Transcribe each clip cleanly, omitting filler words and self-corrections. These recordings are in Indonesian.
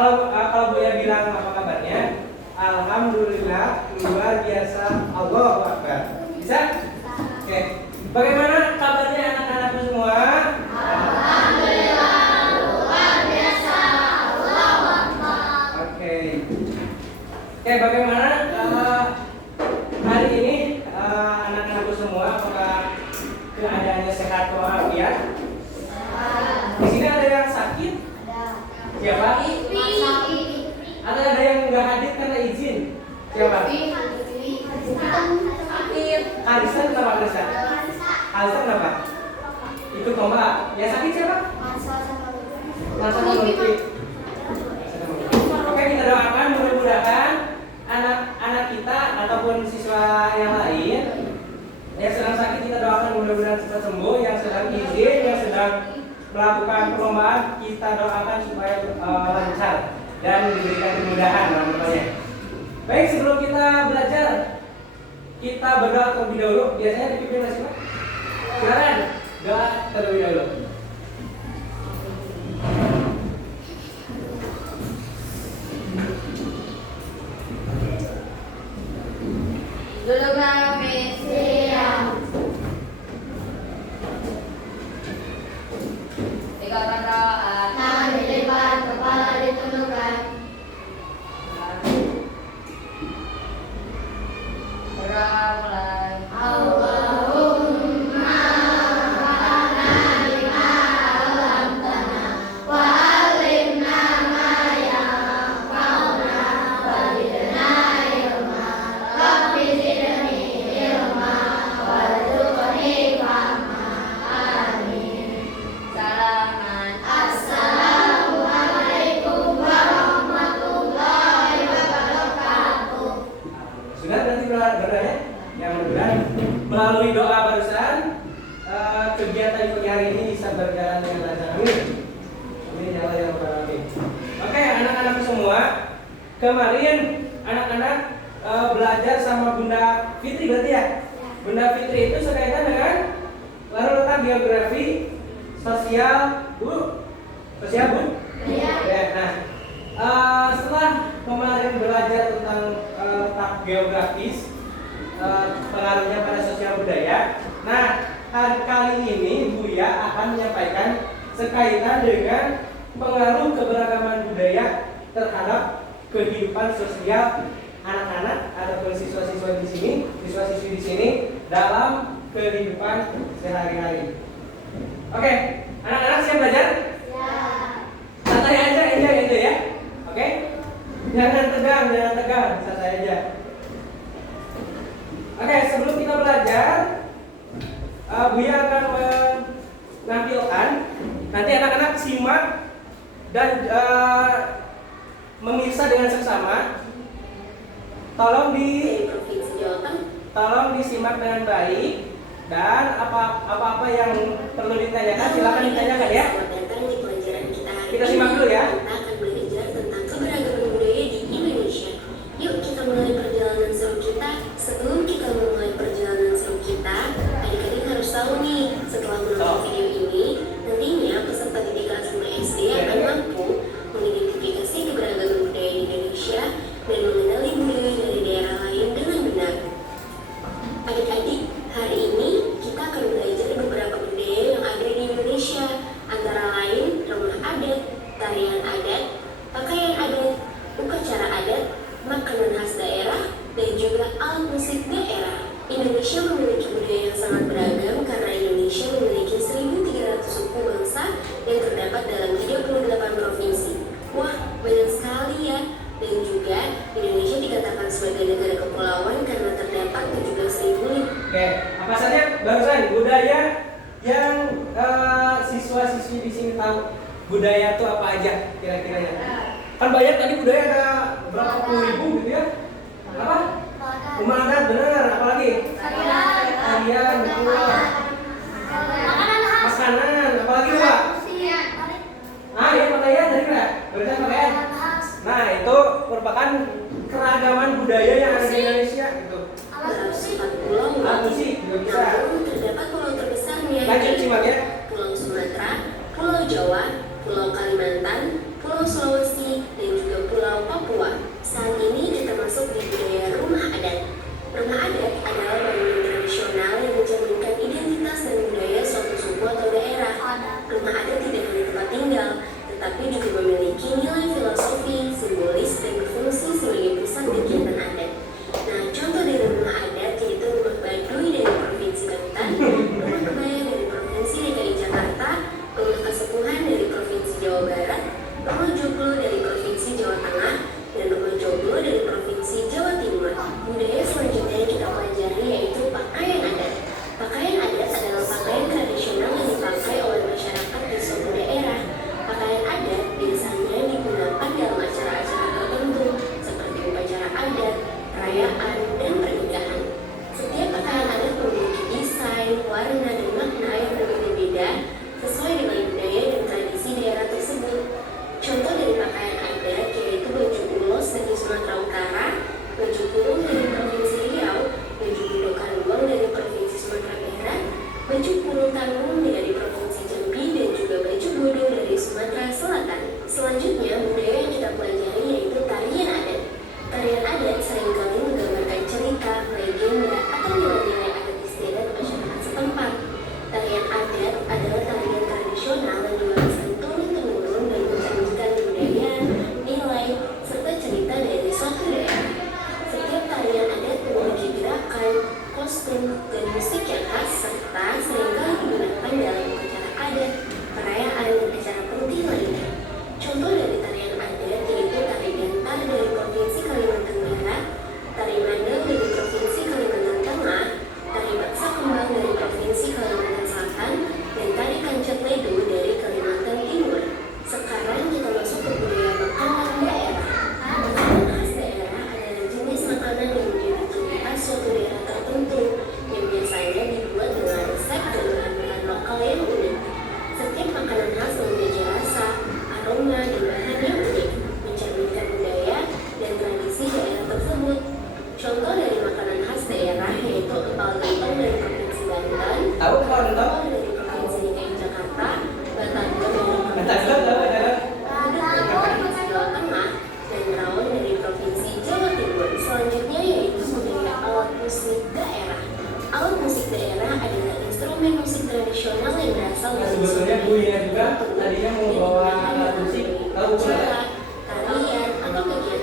kalau Buya bilang apa kabarnya? Alhamdulillah, luar biasa, Allahu Akbar. Bisa? Oke. Bagaimana kabarnya anak-anakku semua? Alhamdulillah, luar biasa, Allahu Akbar. Oke. Oke, bagaimana hari ini anak-anakku semua? Apakah keadaannya sehat walafiat? Di sini ada yang sakit? Siapa? Atau ada yang nggak hadir karena izin? Siapa? Kalisan kenapa Kalisan? Kalisan kenapa? Ikut lomba. Ya sakit siapa? Masa sama Lutfi. Oke, kita doakan mudah-mudahan anak-anak kita ataupun siswa yang lain yang sedang sakit, kita doakan mudah-mudahan cepat sembuh. Yang sedang izin, yang sedang melakukan perlombaan, kita doakan supaya lancar dan diberikan kemudahan namanya. Baik, sebelum kita belajar, kita berdoa terlebih dahulu. Biasanya dipimpin masih Pak? Silakan doa terlebih dahulu. Duduk kami siap. Tinggalkan doa. Tangan dilipat, kepala ditundukkan. Mulai. Allahumma fa'alna bima 'allamtana wa 'allimna ma yanfa'una wa zidna ilma. Rabbi zidni ilma warzuqni fahma. Amin. Salaman. Assalamualaikum warahmatullahi wabarakatuh. Sudah berarti berdoanya? Yang mudah-mudahan melalui doa barusan kegiatan pagi hari ini bisa berjalan dengan lancar. Amin. Amin ya Allah ya Rabbal Alamin. Oke, anak-anakku semua, kemarin anak-anak belajar sama Bunda Fitri berarti ya? Bunda Fitri itu sekaitan dengan lalu letak geografi sosial, Bu. Sosial, Bu? Iya. Ya, nah, setelah kemarin belajar tentang letak geografis, pengaruhnya pada sosial budaya. Nah, kali ini Buya akan menyampaikan sekaitan dengan pengaruh keberagaman budaya terhadap kehidupan sosial anak-anak ataupun siswa-siswa di sini, siswa-siswi di sini dalam kehidupan sehari-hari. Oke, anak-anak siap belajar? Ya. Santai aja, enjoy ya. Oke? Jangan tegang, santai aja. Oke, sebelum kita belajar, Buya akan menampilkan. Nanti anak-anak simak dan memirsa dengan seksama. Tolong disimak dengan baik, dan apa-apa yang perlu ditanyakan silakan ditanyakan ya. Kita simak dulu ya. Kita akan belajar tentang keberagaman budaya di Indonesia. Yuk kita mulai perjalanan seru kita. Sebelum kita memulai perjalanan seru kita, adik-adik harus tahu nih, setelah menonton video ini, nantinya peserta didik kelas 5 SD akan mampu mengidentifikasi keberagaman budaya di Indonesia dan mengenali budaya dari daerah lain dengan benar. Adik-adik, hari ini kita akan belajar beberapa budaya yang ada di Indonesia, antara lain rumah adat, tarian adat, pakaian adat, upacara adat, makanan khas daerah, dan juga alat musik daerah. Indonesia memiliki budaya yang sangat beragam karena Indonesia memiliki 1.300 suku bangsa yang terdapat dalam 38 provinsi. Wah, banyak sekali ya. Dan juga Indonesia dikatakan sebagai negara kepulauan karena terdapat 17.000. Oke, apa saja barusan budaya yang siswa-siswi di sini tahu? Budaya itu apa aja kira-kiranya? Kan banyak tadi budaya ada berapa puluh ribu gitu ya? Apa? Rumah adat bener, apalagi? Tarian, betul. Makanan, apalagi Pak? Ah, ya pakaian tadi Pak. Berarti pakaian. Nah, itu merupakan keragaman budaya yang ada di Indonesia gitu. Terdapat pulau musik juga bisa. namun terdapat pulau terbesarnya Lanjut simak ya. Pulau Sumatera, Pulau Jawa, Pulau Kalimantan, Pulau Sulawesi, dan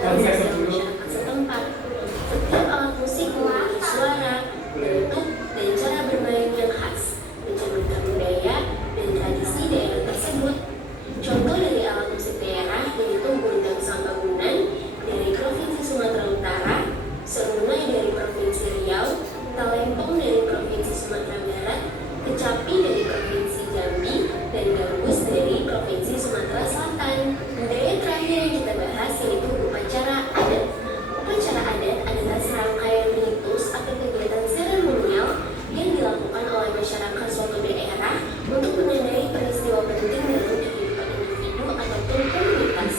tentang sosial masyarakat setempat. Setiap alat musik memiliki suara, bentuk, dan cara bermain yang khas, mencerminkan budaya dan tradisi daerah tersebut. Contoh dari alat musik daerah yaitu gunting Sambagunan dari Provinsi Sumatera Utara, Serunai dari Provinsi Riau, Talempong dari Provinsi Sumatera Barat, Kecapi dari Provinsi Jambi, dan Gambus dari Provinsi Sumatera Selatan. Budaya terakhir yang kita bahas yaitu upacara adat. Upacara adat adalah serangkaian ritus atau kegiatan seremonial yang dilakukan oleh masyarakat suatu daerah untuk menandai peristiwa penting dalam kehidupan individu ataupun komunitas.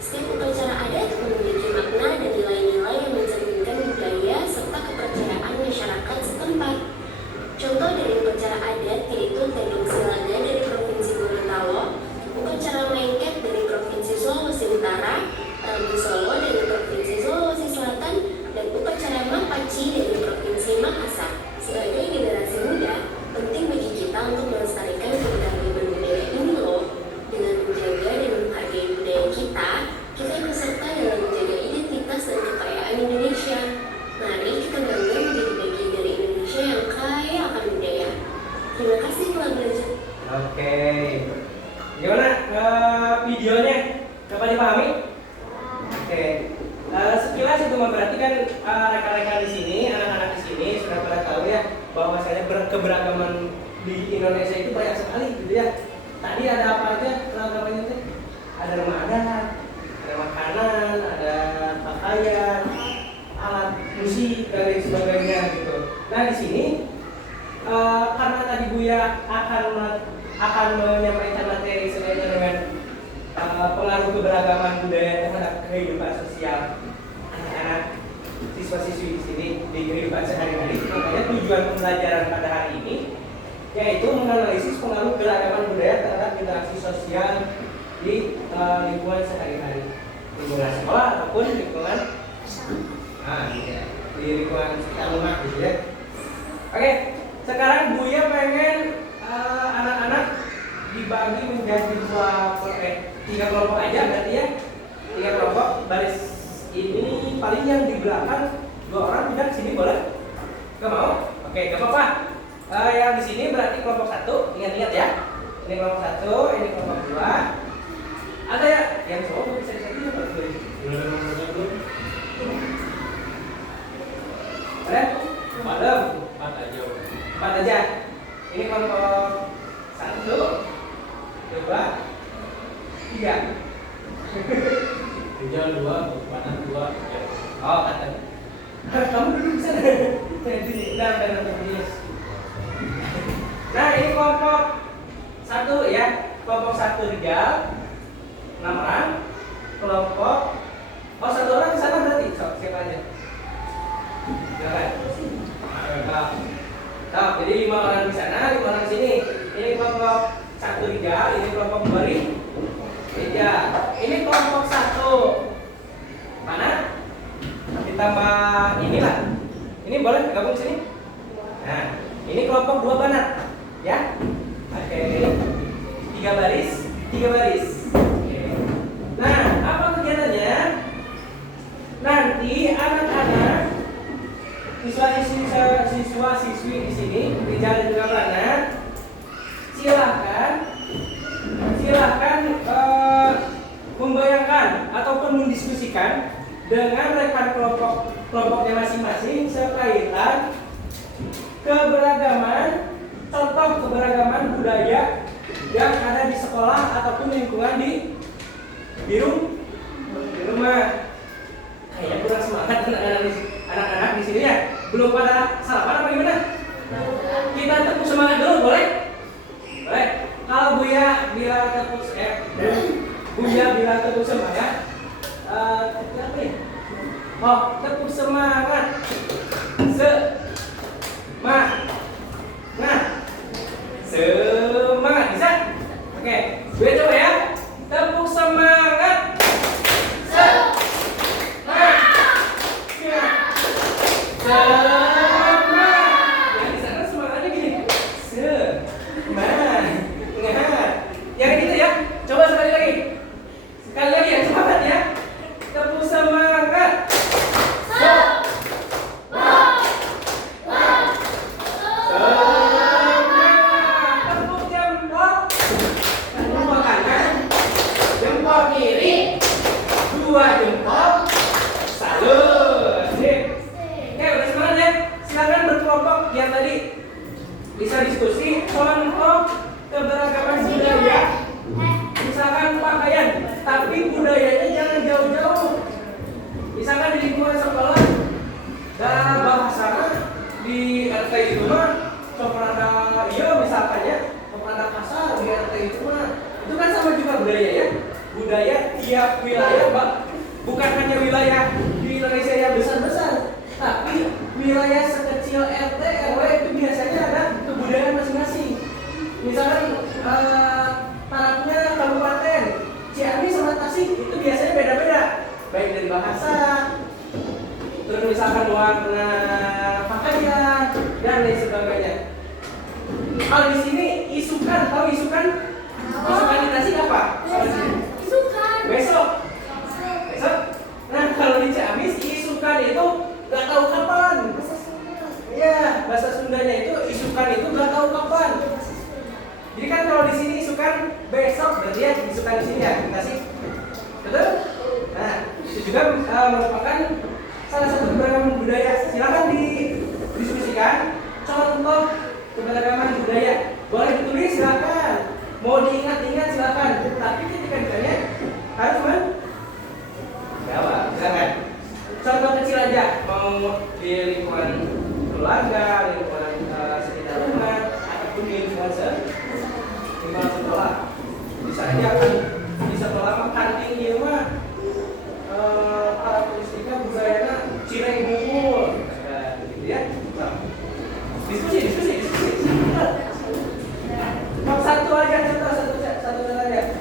Setiap upacara adat memiliki makna dan nilai-nilai yang mencerminkan budaya serta kepercayaan masyarakat setempat. Contoh dari upacara adat yaitu Tendong Silada dari Provinsi Gorontalo, upacara Lengket dari Provinsi Sulawesi Utara, Rambu Solo dari Provinsi Sulawesi Selatan, dan upacara Mapaci dari Provinsi Makassar. Sebagai generasi muda, penting bagi kita untuk melestarikan keberagaman budaya ini loh. Dengan menjaga dan menghargai budaya kita ikut serta dalam menjaga identitas dan kekayaan Indonesia. Mari kita bangga menjadi bagian dari Indonesia yang kaya akan budaya. Terima kasih telah belajar. Oke. Gimana videonya? Dapat dipahami? Oke. Sekilas itu berarti kan rekan-rekan di sini, anak-anak di sini sudah pada tahu ya bahwasanya keberagaman di Indonesia itu banyak sekali gitu ya. Tadi ada apa aja keragamannya tuh? Ada rumah adat, ada makanan, ada pakaian, alat musik dan lain sebagainya gitu. Nah di sini karena tadi Buya akan menyampaikan materi sesuai dengan pengaruh keberagaman budaya terhadap kehidupan sosial anak-anak siswa-siswi di sini di kehidupan sehari-hari. Makanya tujuan pembelajaran pada hari ini yaitu menganalisis pengaruh keragaman budaya terhadap interaksi sosial di lingkungan sehari-hari, lingkungan sekolah ataupun lingkungan di lingkungan sekitar rumah gitu ya. Oke, sekarang Buya pengen anak-anak dibagi menjadi tiga kelompok aja berarti ya. 3 kelompok, baris ini paling yang di belakang 2 orang, tidak sini boleh? Gak mau? Oke, gak apa-apa. Yang di sini berarti kelompok 1, ingat-ingat ya. Ini kelompok 1, ini kelompok 2. Ada ya yang cowok bisa disatuin apa tuh? Ada? Malam. 4 aja. Ini kelompok 1, 2, 3. Rijal 2, Panan 2. Oh, kata. Kamu duduk di sana. Dan Nah, ini kelompok 1 ya. Kelompok 1 Rijal 6 orang. Kelompok 1 orang ke sana berarti. Siapa aja? Jadi 5 orang di sana, 5 orang di sini. Ini kelompok 1 Rijal, ini kelompok 2 Rijal. Ini kelompok 1 mana? Ditambah inilah. Ini boleh gabung sini? Nah, ini kelompok 2 Banat, ya? Oke. 3 baris. Oke. Nah, apa kegiatannya? Nanti anak-anak siswa-siswi di sini di Jalan Juga Banat, silahkan membayangkan ataupun mendiskusikan dengan rekan kelompoknya masing-masing sekaitan contoh keberagaman budaya yang ada di sekolah ataupun lingkungan di rumah. Kayaknya kurang semangat anak-anak di sini ya. Belum pada sarapan apa gimana? Kita tepuk semangat dulu, boleh? Boleh. Kalau Buya bilang tepuk semangat, apa ya? Oh, tepuk semangat. Semangat bisa? Oke, Buya coba ya. Tepuk semangat. Yang di sana semangatnya gini. Semangat. Yang gitu ya. Coba sekali lagi. Sekali lagi ya, semangat ya. Tepuk semangat. bahasa, terus misalkan warna pakaian dan lain sebagainya. Kalau di sini isukan, tahu isukan? Isukan di tasik apa? Kalau di sini? Besok. Besok. Nah kalau di Ciamis isukan itu nggak tahu kapan. Iya, bahasa Sundanya itu isukan itu nggak tahu kapan. Jadi kan kalau di sini isukan besok, berarti ya isukan di sini ya di tasik. Betul? Nah, itu juga merupakan salah satu keberagaman budaya. Silakan didiskusikan contoh keberagaman budaya. Boleh ditulis silakan. Mau diingat-ingat silakan. Tapi ketika ditanya harus menjawab. Silakan. Contoh kecil aja, mau di lingkungan keluarga, lingkungan sekitar rumah, ataupun di lingkungan sekolah. Bisa aja kan di sekolah kantin di rumah. Karakteristika budayanya cireng bungkul, gitu ya. Nah, diskusi. Satu aja contoh, satu aja.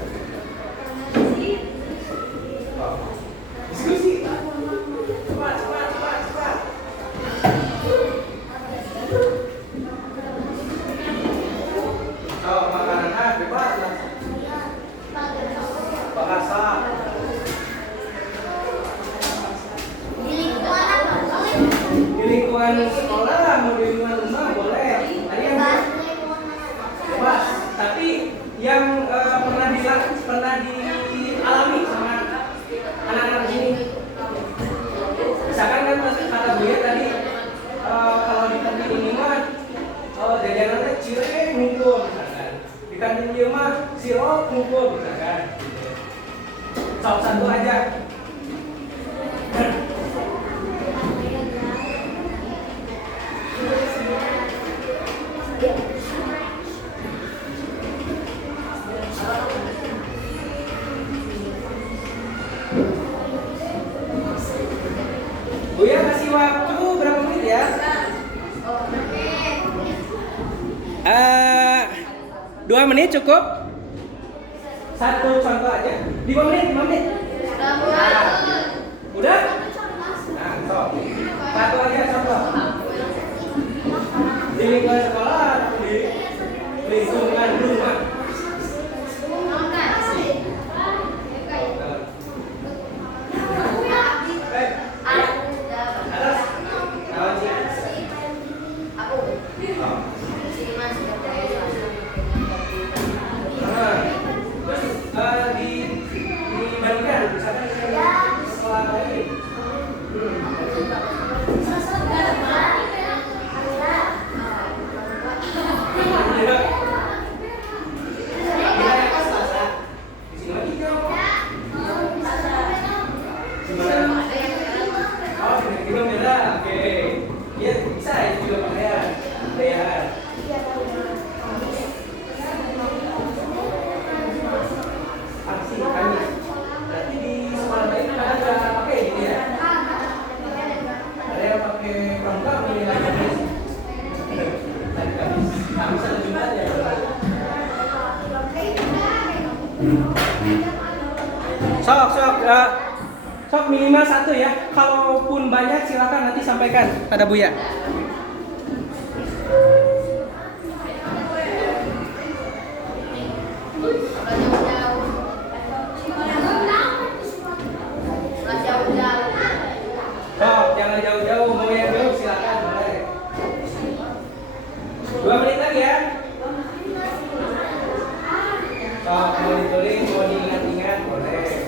Diskusi. Cepat. Oh, makanan bebas lah. Bahasa. Di lingkungan sekolah, mau di lingkungan rumah boleh. Tadi yang bebas. Tapi yang pernah dialami sama anak-anak sini. Misalkan kan kata Buya tadi, kalau di kantin ini mah jajanannya cireng ngumpul, misalkan. Di kantin dia mah sirup ngumpul, misalkan. Satu aja. Buya kasih waktu berapa menit ya? 2 menit cukup? Satu contoh aja. 5 menit. Udah? Nah, so. Satu aja contoh. Di lingkungan sekolah atau di lingkungan rumah? Dibandingkan misalkan sekolah lain. Sok minimal 1 ya. Kalaupun banyak silakan nanti sampaikan pada Buya. Sok jangan jauh-jauh, mau yang jauh silakan boleh. 2 menit lagi ya. Sok mau ditulis, mau diingat-ingat boleh.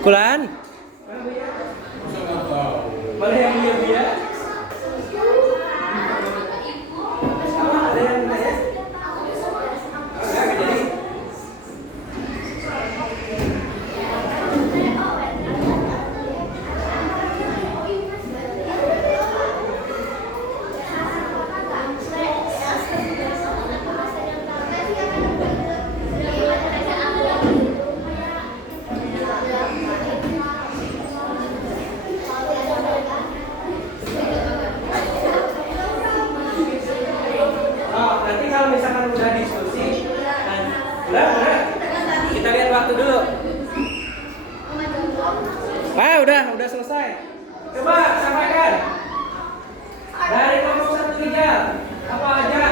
Kulan? Mana yang Buya? Sama ada yang nanya? Enggak jadi. Nanti kalau misalkan udah diskusi, udah, kita lihat waktu dulu. Udah selesai. Coba sampaikan dari kelompok 1 Rijal, apa aja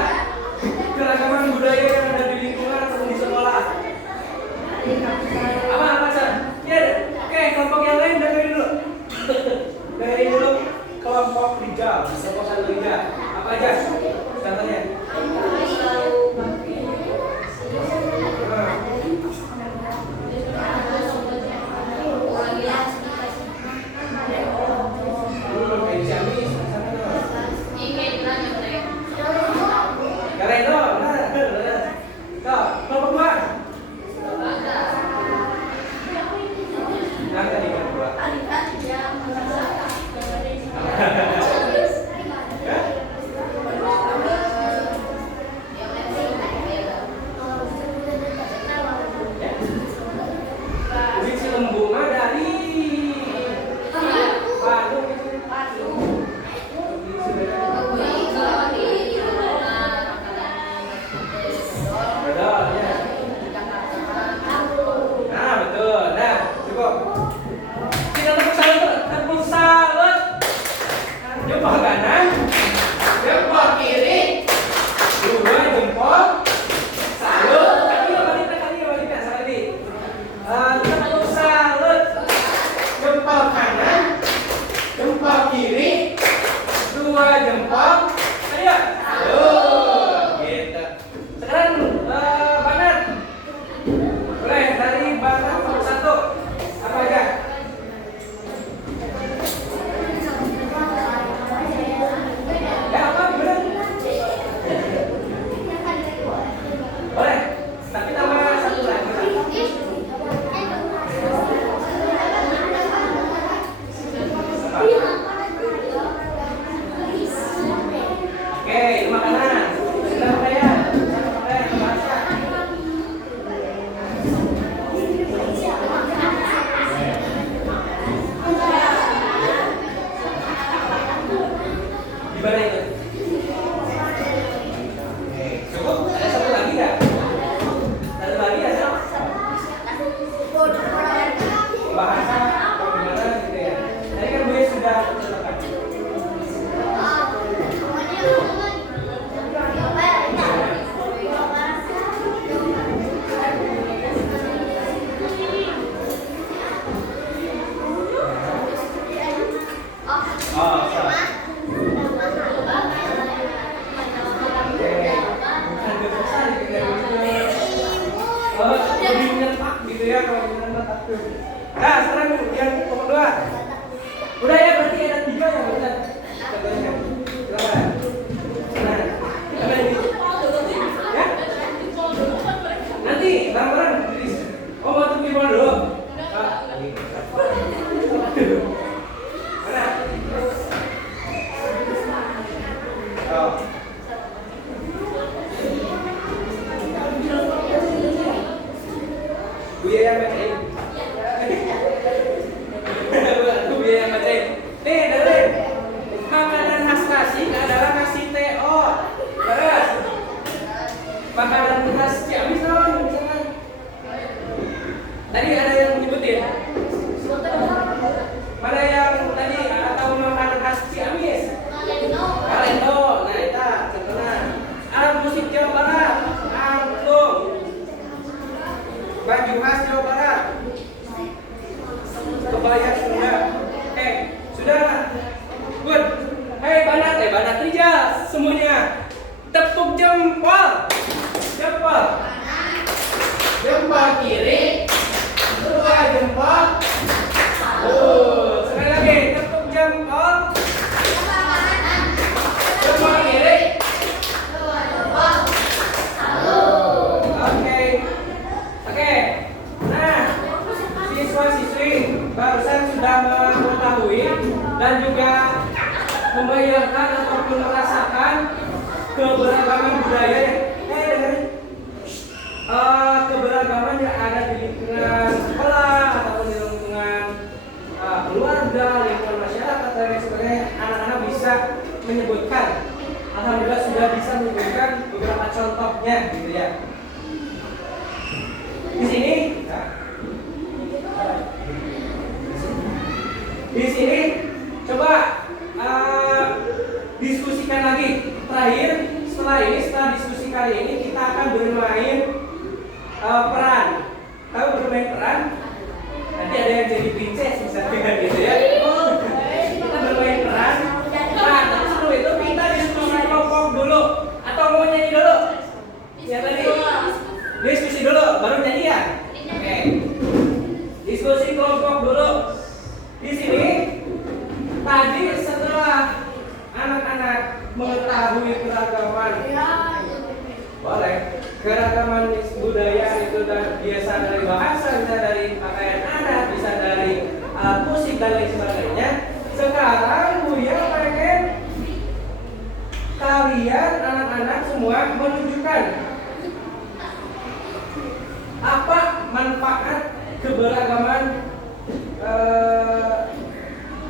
keragaman budaya yang ada di lingkungan atau di sekolah? Apa Sar? Ya, oke, kelompok yang lain dengerin dulu. Dengerin dulu kelompok Rijal, kelompok 1 Rijal. Apa aja? Contohnya. Nah, sekarang yang nomor 2. Udah ya, berarti ada 3 yang benar. Contohnya. Silakan. Nah, apa ini? Ya? Nanti bareng-bareng. Oh, mau tuh gimana dulu? Mana? Oh. Buya yang bacain. Buya yang bacain. Nih, dengerin. Makanan khas Tasik adalah nasi TO. Terus. Makanan khas Ciamis dong, misalkan. Tadi ada yang nyebutin. Mana yang tadi tahu makanan khas Ciamis? Kalendo. Nah, itu contohnya. Alat musik Jawa Barat. Angklung. Baju khas Jawa Barat. Kebaya Sunda. Sudah. Good. Hei Banat Rijal semuanya. Tepuk jempol. Jempol kiri. 2 jempol membayangkan ataupun merasakan keberagaman budaya dengerin. Keberagaman yang ada di lingkungan sekolah ataupun di lingkungan keluarga, lingkungan masyarakat dan lain sebagainya. Anak-anak bisa menyebutkan, alhamdulillah sudah bisa menyebutkan beberapa contohnya gitu ya. Di sini coba diskusikan lagi. Terakhir setelah diskusi kali ini kita akan bermain peran. Tahu bermain peran? Nanti ada yang jadi princess misalnya gitu ya. Kita bermain peran. Nah, tapi sebelum itu kita diskusi kelompok dulu atau mau nyanyi dulu? Ya tadi. Diskusi dulu baru nyanyi ya? Oke. Diskusi kelompok dulu. Di sini tadi setelah anak-anak mengetahui keragaman, boleh keragaman budaya itu biasa dari bahasa, bisa dari pakaian adat, bisa dari alat musik dan lain sebagainya. Sekarang Buya pengen kalian anak-anak semua menunjukkan apa manfaat keberagaman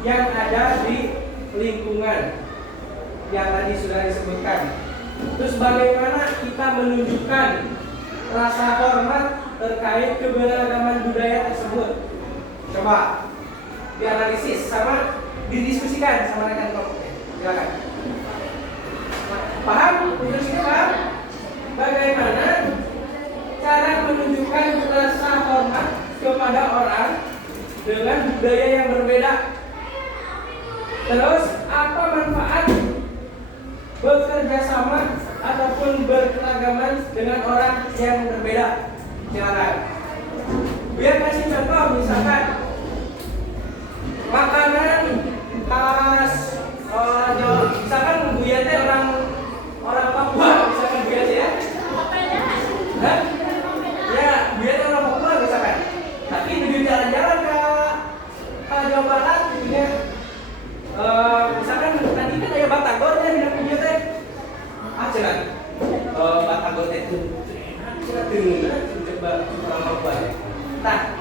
yang ada di lingkungan yang tadi sudah disebutkan. Terus bagaimana kita menunjukkan rasa hormat terkait keberagaman budaya tersebut? Coba dianalisis sama didiskusikan sama rekan kelompoknya. Silakan. Paham? Diskusikan paham? Bagaimana cara menunjukkan rasa hormat kepada orang dengan budaya yang berbeda? Terus apa manfaat bekerja sama ataupun berkeragaman dengan orang yang berbeda? Silakan. Biar kasih contoh, misalkan makanan khas misalkan Buya teh orang Papua, misalkan Buya ya. Hah? Ya, Buya teh orang Papua misalkan. Tapi di jalan-jalan ke Jawa Barat gitu ya. Misalkan tadi kan ada batagor ya di Buya teh. Celah. Batagor teh itu enak, celah coba orang Papua. Nah,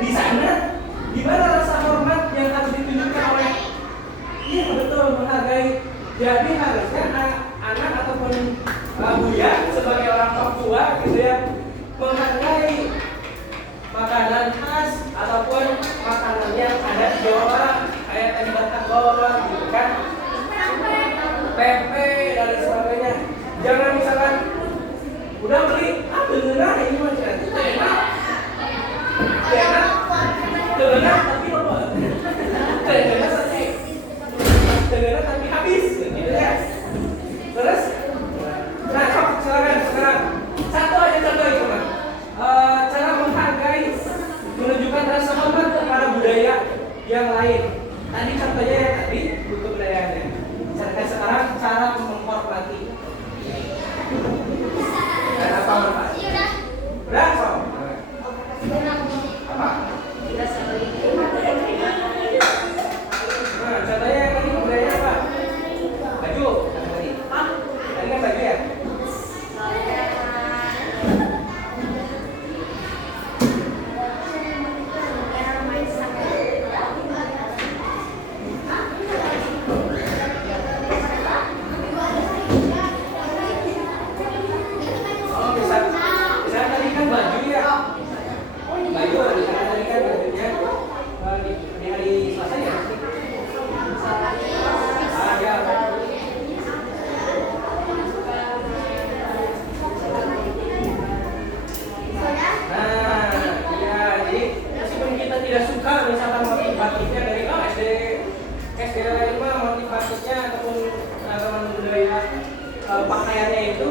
di sana gimana rasa hormat yang harus ditunjukkan oleh? Iya betul, menghargai. Jadi harusnya anak ataupun Buya sebagai orang Papua gitu ya, menghargai makanan khas ataupun makanan yang ada di Jawa, kayak tadi batagor gitu kan, pempek dan sebagainya. Jangan misalkan udah beli, beneran ini mah enak, tapi lupa, enak tapi habis, gitu ya. Terus, nah silakan sekarang satu aja contoh itu kan, cara menghargai, menunjukkan rasa hormat kepada budaya yang lain. Tadi contohnya yang tadi untuk budayanya. Sekarang cara menghormati. Dan apa manfaat? Udah, Sob? Apa? Nah, contohnya yang tadi budaya apa? Baju. Tadi kan baju ya? Pakaiannya itu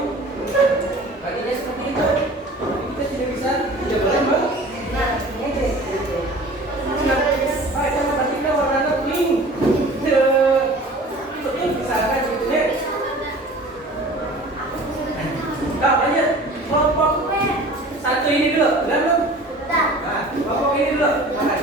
baginya seperti itu, kita tidak bisa tidak boleh ngejek gitu. Itu batiknya warnanya pink, seperti misalkan gitu ya. Nah, lanjut kelompok satu ini dulu, udah belum? Nah, kelompok ini dulu, makan.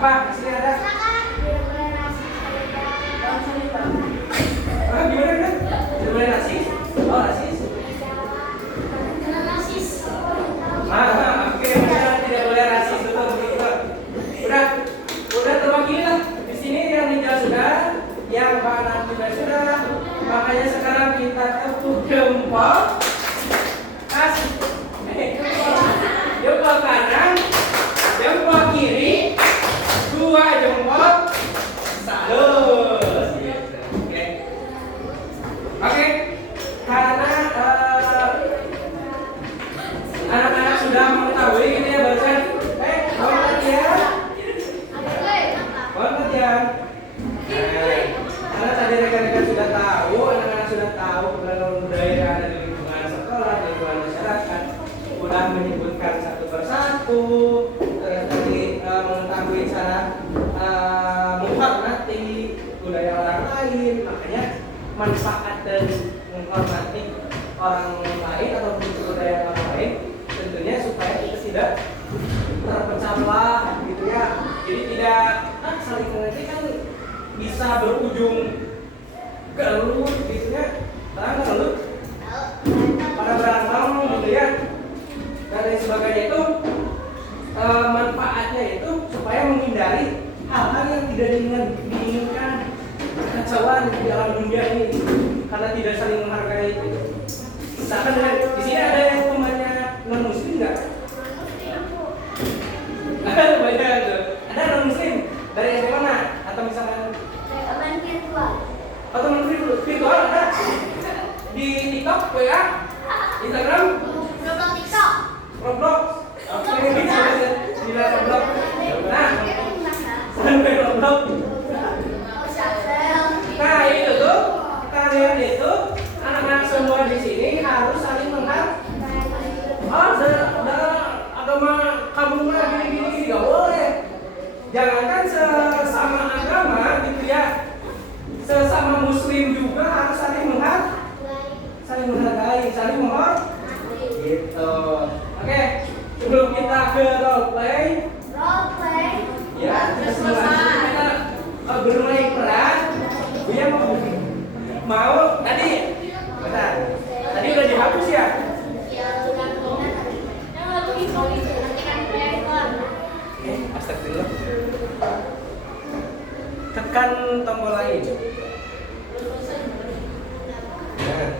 Apa? Di sini ada. Ah, gimana kan? Tidak boleh rasis? Oh, rasis. Oke, benar, tidak boleh rasis, betul begitu. Udah terwakili lah. Di sini yang Ninja sudah, yang Banan juga sudah. Makanya sekarang kita tepuk jempol. Jempol kanan, jempol kiri, 2 jempol, 1. Oke, karena anak-anak sudah mengetahui gitu ya barusan. Mohon perhatian. Mohon perhatian. Karena tadi rekan-rekan sudah tahu, anak-anak sudah tahu keberadaan budaya yang ada di lingkungan sekolah, di lingkungan masyarakat. Sudah menyebutkan satu persatu, terus tadi mengetahui cara menghormati budaya orang lain. Makanya manfaat dari menghormati orang lain atau budaya orang lain tentunya supaya kita tidak terpecah belah gitu ya. Jadi tidak saling mengerti kan bisa berujung gelut gitu ya. Tahu gelut? Pada berantem gitu ya. Dan lain sebagainya itu manfaatnya itu supaya menghindari hal-hal yang tidak diinginkan, kekacauan di dalam dunia ini karena tidak saling menghargai itu. Misalkan di sini ada yang temannya non muslim nggak? Banyak tuh. Ada non muslim dari SMA mana? Atau misalkan atau non virtual ada di TikTok, WA, Instagram, Roblox. Oke, di Roblox. Nah, sampai Roblox. Nah itu tuh kalian itu anak-anak semua di sini harus saling menghargai. Agama kamu mah gini-gini nggak boleh. Jangankan sesama agama gitu ya, sesama muslim juga harus saling menghargai, saling menghormati. Gitu. Oke, sebelum kita ke role play, ya kita bermain peran. Buya mau tadi, bentar. Tadi udah dihapus ya? Astagfirullah. Tekan tombol lain. Nah,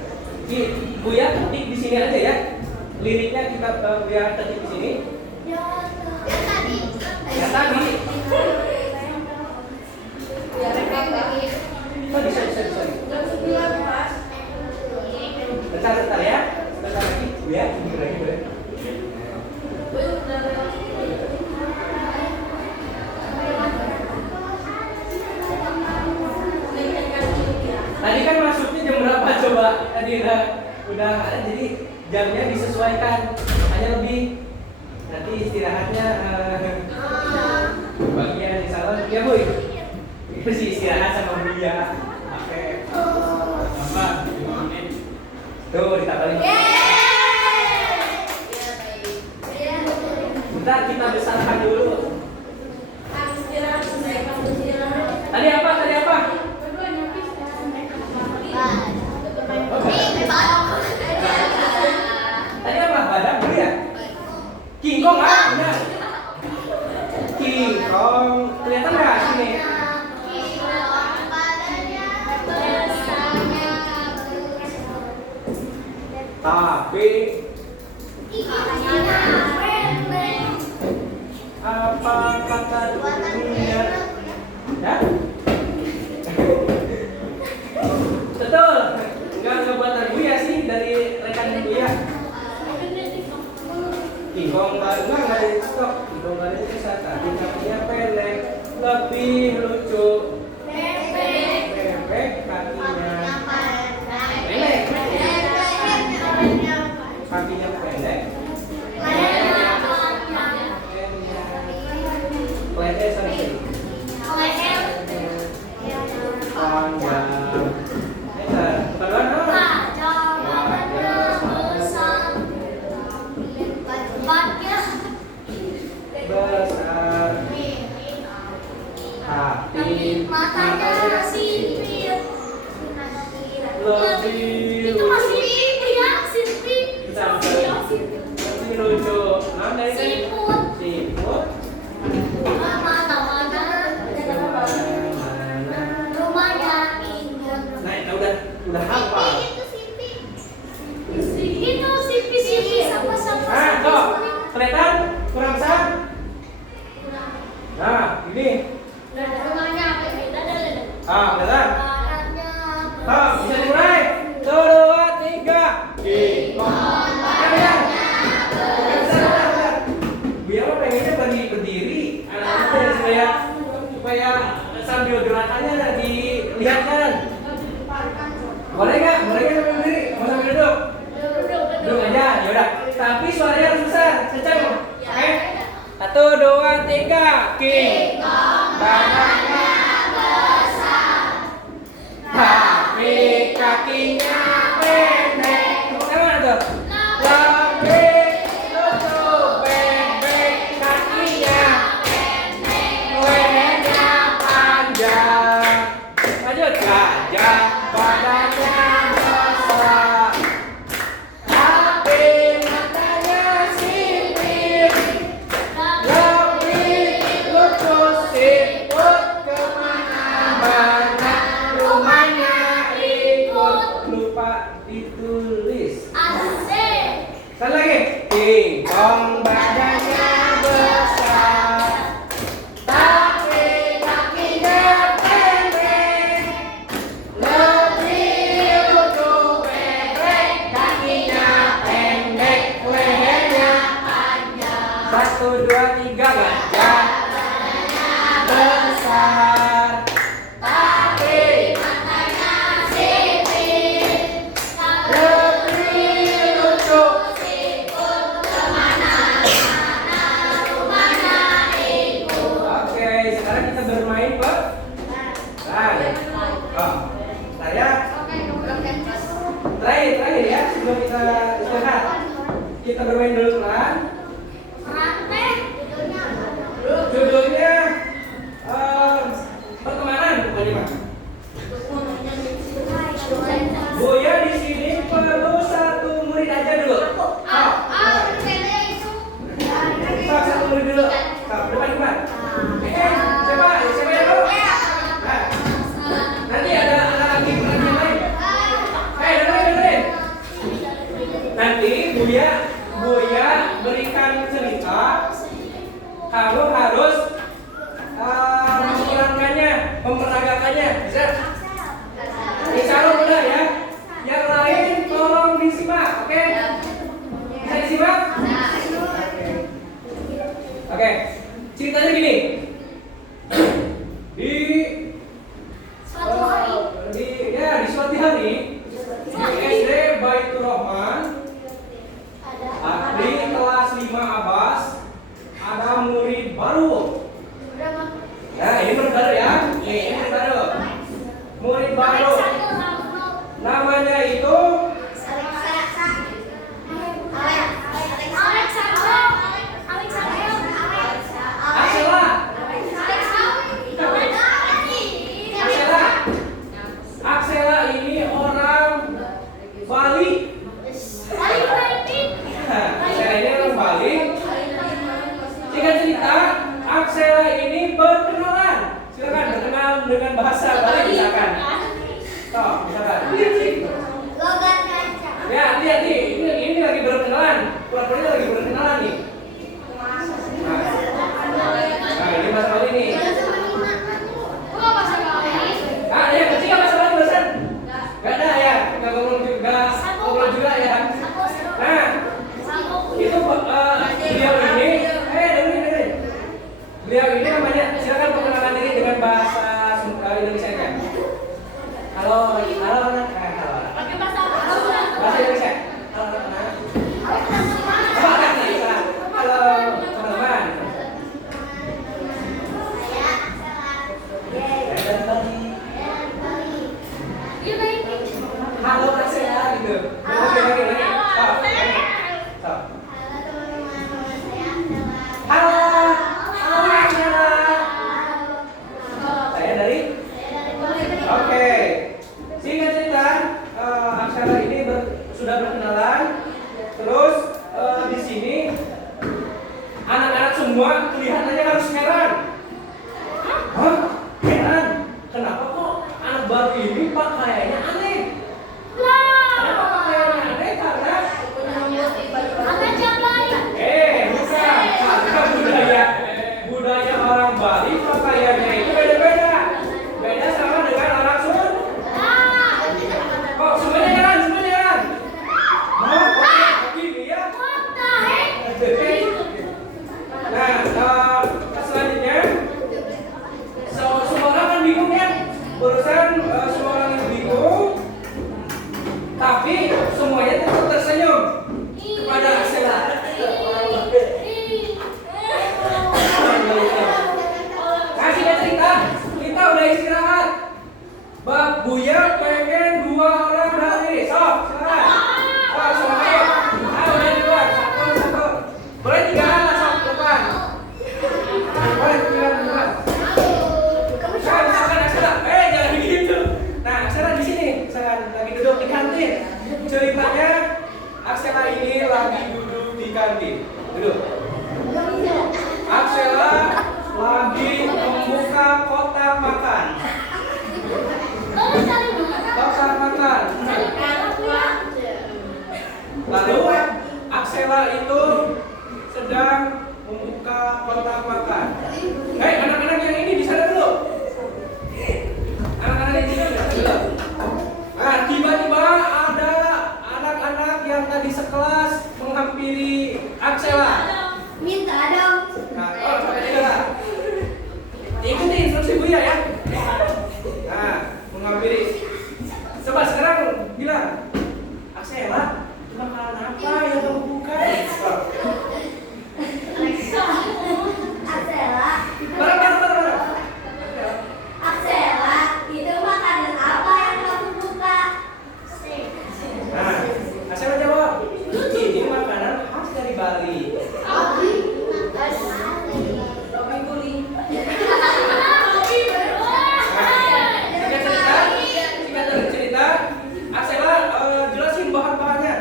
Buya ketik di sini aja ya. Liriknya kita Buya ketik di sini. Ya tadi. Oh, bisa. Bentar ya. Bentar lagi Buya ini lagi boleh. Tadi kan masuknya jam berapa coba? Tadi udah ada, jadi jamnya disesuaikan, hanya lebih. Nanti istirahatnya bagian di salon ya boy. Itu sih istirahat sama Buya. Oke. Tambah 5 menit. Tuh ditambahin. Bentar kita besarkan dulu. Tadi apa? Tadi apa? Badak ya? King Kong benar. King Kong kelihatan nggak sini? Tapi apa kata dunia? Ya? Betul. Enggak buatan Buya sih, dari rekan Buya. King Kong baru nggak ada di stok. King Kong baru itu tadi kakinya pendek, lebih lucu. Bebek kakinya pendek. tapi matanya sipit. Lebih Itu masih ya, sipit. lebih lucu. Mana ini? Siput. Siput. Mana rumahnya ingat. Nah, itu udah hafal. Itu sipit. Itu sipit sama-sama. Nah, tuh. Kelihatan? Kurang besar? Nah, ini. Rumahnya apa beda dari Kelihatan? badannya. Bisa dimulai. 1, 2, 3. King Kong. Bentar. Biar apa pengennya berdiri. Anak-anaknya supaya sambil gerakannya dilihatkan. Boleh nggak? Boleh nggak sambil berdiri? Mau sambil duduk? Duduk aja, yaudah. Tapi suaranya harus besar, kencang. Oke? 1, 2, 3. King Kong. Badannya besar, tapi kakinya pendek. Tepuk tangan tuh. Lebih lucu, bebek kakinya pendek, lehernya panjang. Lanjut. Gajah badannya besar, tapi matanya sipit. Lebih lucu, siput kemana-mana, rumahnya ikut. Lupa ditulis. Asik. Sekali lagi. King Kong badannya besar, tapi kakinya pendek. Lebih lucu, bebek kakinya pendek, lehernya panjang. 1, 2, 3. Gajah besar, tapi Matanya sipit. lebih lucu. Rumahnya ikut. Oke, sekarang kita bermain Pak. Saya terakhir ya sebelum kita istirahat. Kita bermain dulu pelan. Judulnya pertemanan pokoknya Pak. Buya di sini perlu 1 murid aja dulu. Pak, 1 murid dulu. Depan. Siapa yang dulu? Nah, nanti ada lagi peran yang lain. Dengerin. Nanti Buya berikan cerita. Kamu harus memperagakannya. Bisa? Insya Allah mudah ya. Yang lain tolong disimak, oke? Bisa disimak? Oke. Ceritanya gini. Di suatu hari di SD Baitur Rahman di kelas 5 Abbas ada murid baru. Nah, ini murid baru ya. Ini murid baru. Murid baru. Namanya itu Aksela. Aksela ini orang Bali. Aksela ini orang Bali. Singkat cerita, Aksela ini berkenalan. Silakan berkenalan dengan bahasa Bali misalkan. Toh, misalkan. Ya, lihat nih, ini lagi berkenalan. Pura-pura lagi berkenalan nih. Nah, ini bahasa Bali nih. Ya, ketika bahasa Bali barusan. Gak ada ya, gak ngobrol juga ya. Nah, itu beliau ini, dengerin. Beliau ini namanya, silakan perkenalan diri dengan bahasa Indonesia nya. Halo. Bahasa Indonesia. Halo. semua kelihatannya harus heran. Hah? Heran? Kenapa kok anak baru ini pakaiannya aneh? Kenapa pakaiannya aneh? Karena Anak yang baik. bukan. Karena budaya orang Bali pakaiannya itu beda-beda. Beda sama dengan orang Sunda. Kok semuanya heran? Semuanya heran? Hah? Gini ya? Nah, selanjutnya semua orang kan bingung ya. Barusan semua orang itu bingung, tapi semuanya tetap tersenyum kepada Aksela. Nah, kita udah istirahat. Bab Buya pengen 2 orang dari. Sok, silakan. Semuanya. Udah di luar. Satu. Boleh 3 anak sok depan. Boleh 3 depan. Misalkan Aksela, jangan begitu. Nah, Aksela di sini, misalkan lagi duduk di kantin. Ceritanya Aksela ini lagi duduk di kantin. Duduk. Aksela lagi membuka kotak makan. Kotak makan. Lalu Aksela itu sedang membuka kotak makan. Hei, anak-anak yang ini di sana dulu. Anak-anak ini dulu. Nah, tiba-tiba ada anak-anak yang tadi sekelas menghampiri Aksela. Minta dong. Nah, sampai juga lah. Ikuti instruksi Buya ya. Nah, menghampiri. Coba sekarang bilang, Aksela, makanan apa yang kamu buka? Bareng. Aksela, itu makanan apa yang kamu buka? Nah, Aksela jawab, ini makanan khas dari Bali. Singkat cerita, Aksela jelasin bahan-bahannya.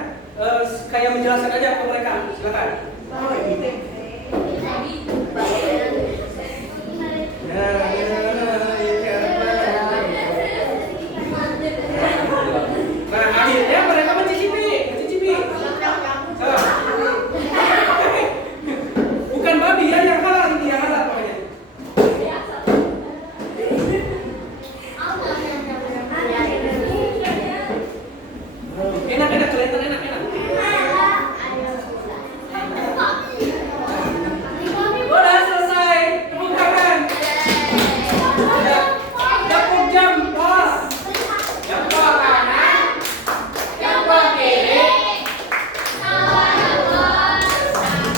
Kayak menjelaskan aja ke mereka. Silakan. Nah, akhirnya mereka mencicipi. Bukan babi ya yang halal, ini yang halal pokoknya. Enak, kelihatan enak. Udah selesai, tepuk tangan. Tepuk jempol. Jempol kanan, jempol kiri.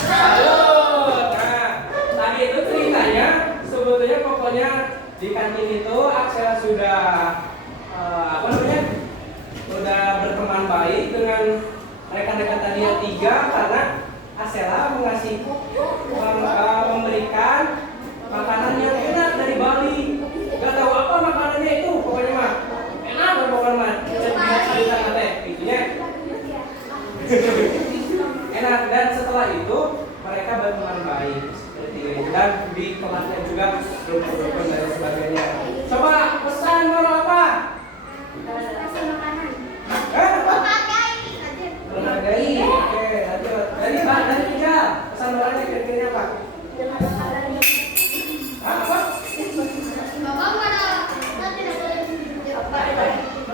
Salut. Nah, tadi itu ceritanya sebetulnya pokoknya di kantin itu Aksela sudah sudah berteman baik dengan rekan-rekan tadi yang 3 karena Aksela memberikan makanan yang enak dari Bali. Gak tahu apa makanannya itu, pokoknya mah enak pokoknya mah. Itunya enak, dan setelah itu mereka berteman baik seperti itu, dan di kelasnya juga rukun dan sebagainya. Coba pesan moral apa? Menghargai. Oke, lanjut. Dari Ijal, pesan moralnya kira-kira apa? Apa?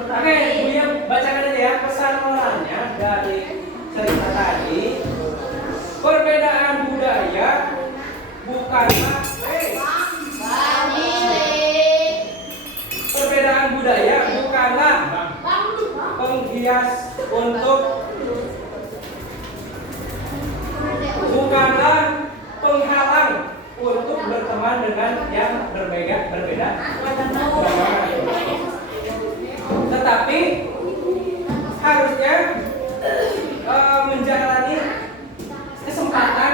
Oke, Buya bacakan aja ya pesan moralnya dari cerita tadi. Perbedaan budaya bukanlah perbedaan budaya bukanlah penghias bukanlah penghalang untuk berteman dengan yang berbeda. Tetapi harusnya menjalani kesempatan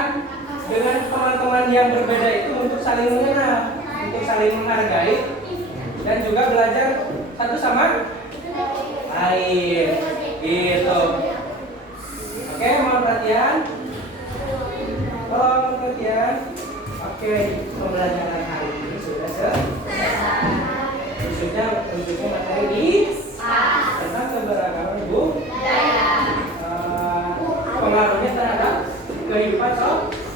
dengan teman-teman yang berbeda itu untuk saling mengenal, untuk saling menghargai, dan juga belajar satu sama lain. Gitu. Oke, mohon perhatian. Tolong perhatian. Oke, pembelajaran hari ini sudah selesai. Khususnya untuk materi di tentang keberagaman pengaruhnya terhadap kehidupan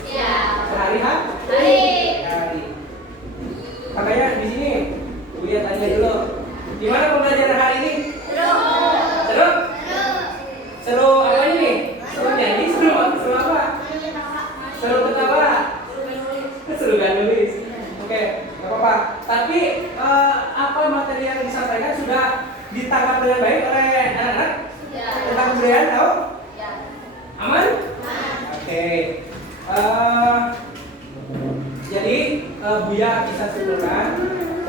sehari-hari. Makanya di sini Buya tanya dulu, gimana pembelajaran hari ini? Seru? Seru apa ini? Seru nyanyi? Seru apa? Seru ketawa? Seru gak nulis? Oke, gak apa-apa. Tapi apa materi yang disampaikan sudah ditangkap dengan baik oleh anak-anak? Tentang kebudayaan tahu? Aman? Oke. Jadi Buya bisa simpulkan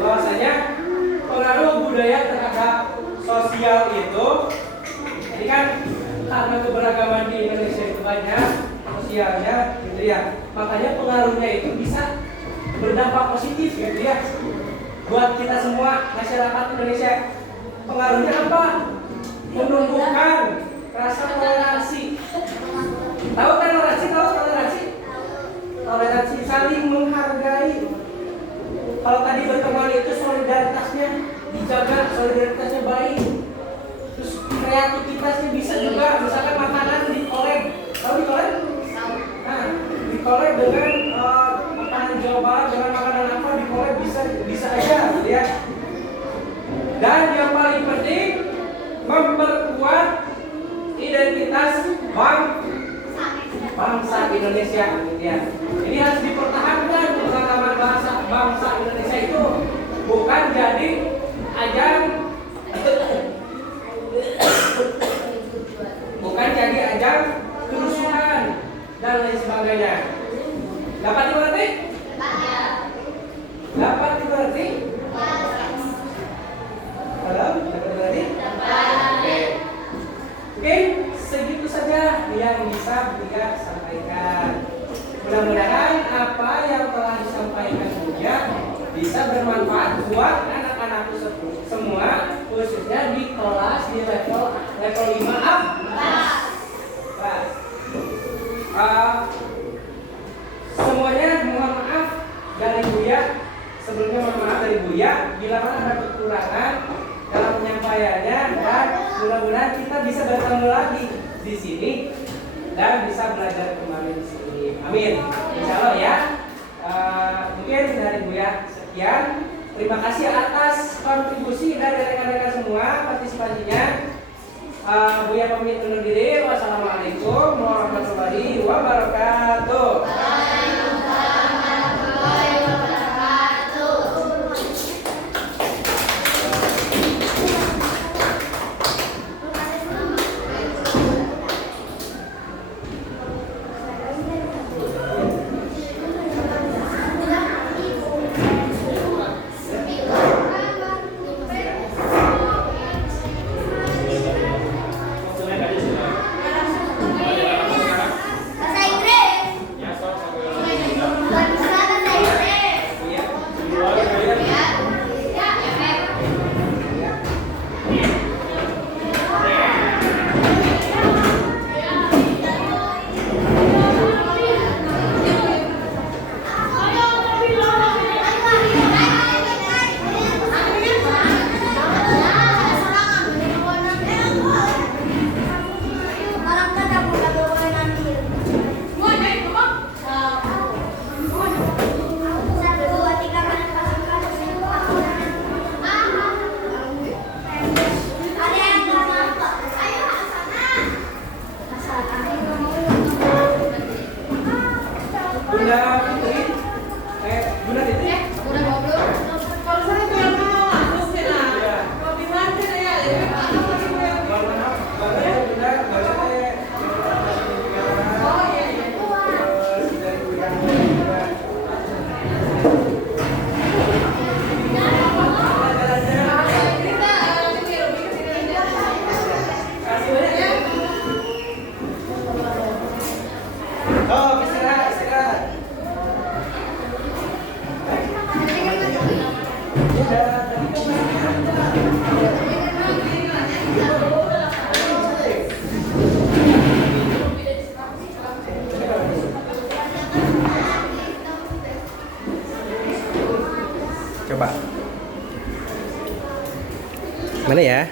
bahwasanya pengaruh budaya terhadap sosial itu, jadi kan karena keberagaman di Indonesia itu banyak sosialnya, gitu ya. Makanya pengaruhnya itu bisa berdampak positif, gitu ya, buat kita semua masyarakat Indonesia. Pengaruhnya apa? Menumbuhkan rasa toleransi. Tahu kan toleransi? Toleransi saling menghargai. Kalau tadi berteman itu solidaritasnya dijaga, solidaritasnya baik. Terus kreativitasnya bisa juga, misalkan makanan dikolek. Tahu dikolek? Nah, dikolek dengan makanan Jawa Barat, dengan makanan apa dikolek bisa aja, gitu ya. Dan yang paling penting memperkuat identitas bangsa Indonesia, gitu ya. Ini harus dipertahankan pengalaman bangsa Indonesia itu, bukan jadi ajang kerusuhan dan lain sebagainya. Dapat dimengerti? Dapat dimengerti? Halo, dapat dimengerti? Oke, segitu saja yang bisa Buya sampaikan. Mudah-mudahan apa yang telah disampaikan Buya bisa bermanfaat buat anak-anakku semua, khususnya di kelas di level 5A. Semuanya mohon maaf dari Buya. Sebelumnya mohon maaf dari Buya bila ada kekurangan dalam penyampaiannya, dan mudah-mudahan kita bisa bertemu lagi di sini dan bisa belajar kembali di sini. Amin. Insya Allah ya. Mungkin dari Buya sekian. Terima kasih atas kontribusi dari rekan-rekan semua partisipasinya. Buya pamit undur diri. Wassalamualaikum warahmatullahi wabarakatuh. Bahasa Inggris. Ya, Coba. Mana ya?